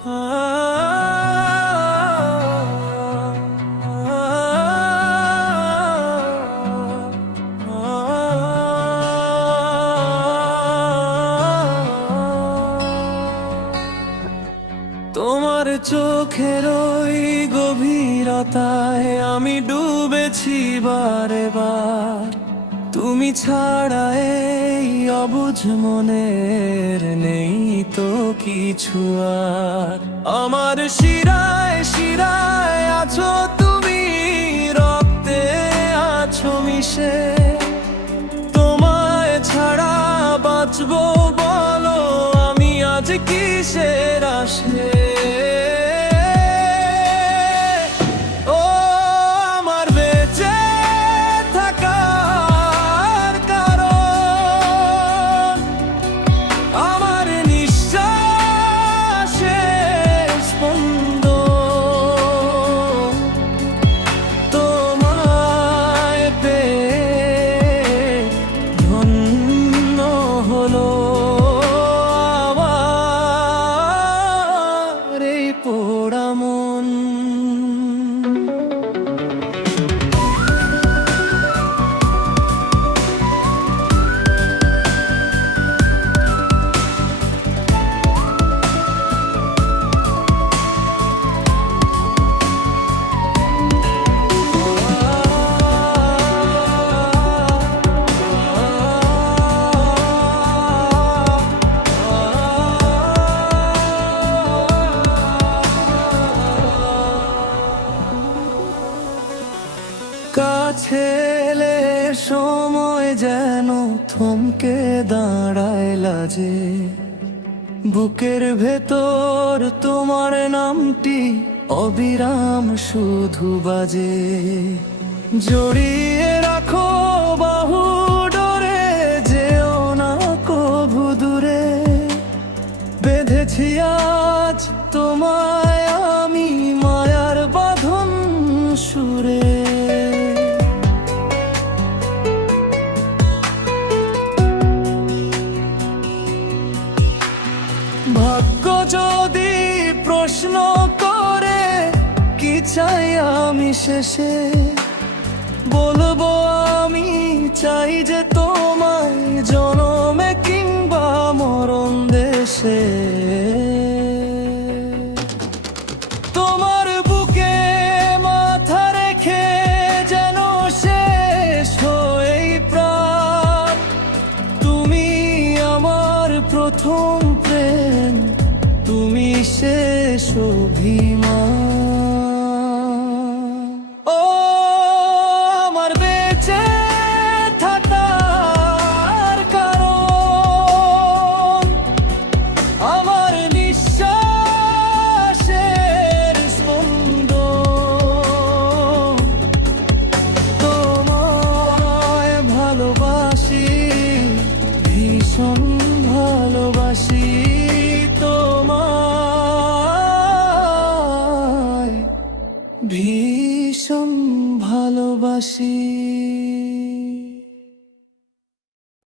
তোমার চোখের ওই গভীরতায় আমি ডুবেছি বারে বার। তুমি ছাড়া এই অবুঝ মনের নেই তো কিছু আর। আমার শিরায় শিরায় আছো তুমি, রক্তে আছো মিশে। তোমায় ছাড়া বাঁচবো বলো আমি আজ কিসের আশে। কাছে এলে সময় যেন থমকে দাঁড়ায় লাজে। বুকের ভেতর তোমার নামটি অবিরাম শুধু বাজে। জড়িয়ে রাখো বাহু ডোরে, যেও না কভু দূরে। বেঁধেছি আজ তোমায় আমি মায়ার বাঁধন সুরে। ভাগ্য যদি প্রশ্ন করে কি চাই আমি শেষে, বলবো আমি চাই যে তোমায় জনমে কিংবা মরণ দেশে। তোমার বুকে মাথা রেখে যেন শেষ হই প্রাণ। তুমি আমার প্রথম প্রেম, তুমি শেষ অভিমান। ও আমার বেঁচে থাকার কারণ, আমার নিঃশ্বাসের স্পন্দন। তোমায় ভালোবাসি, ভীষণ ভালোবাসি তোমায়, ভীষণ ভালোবাসি।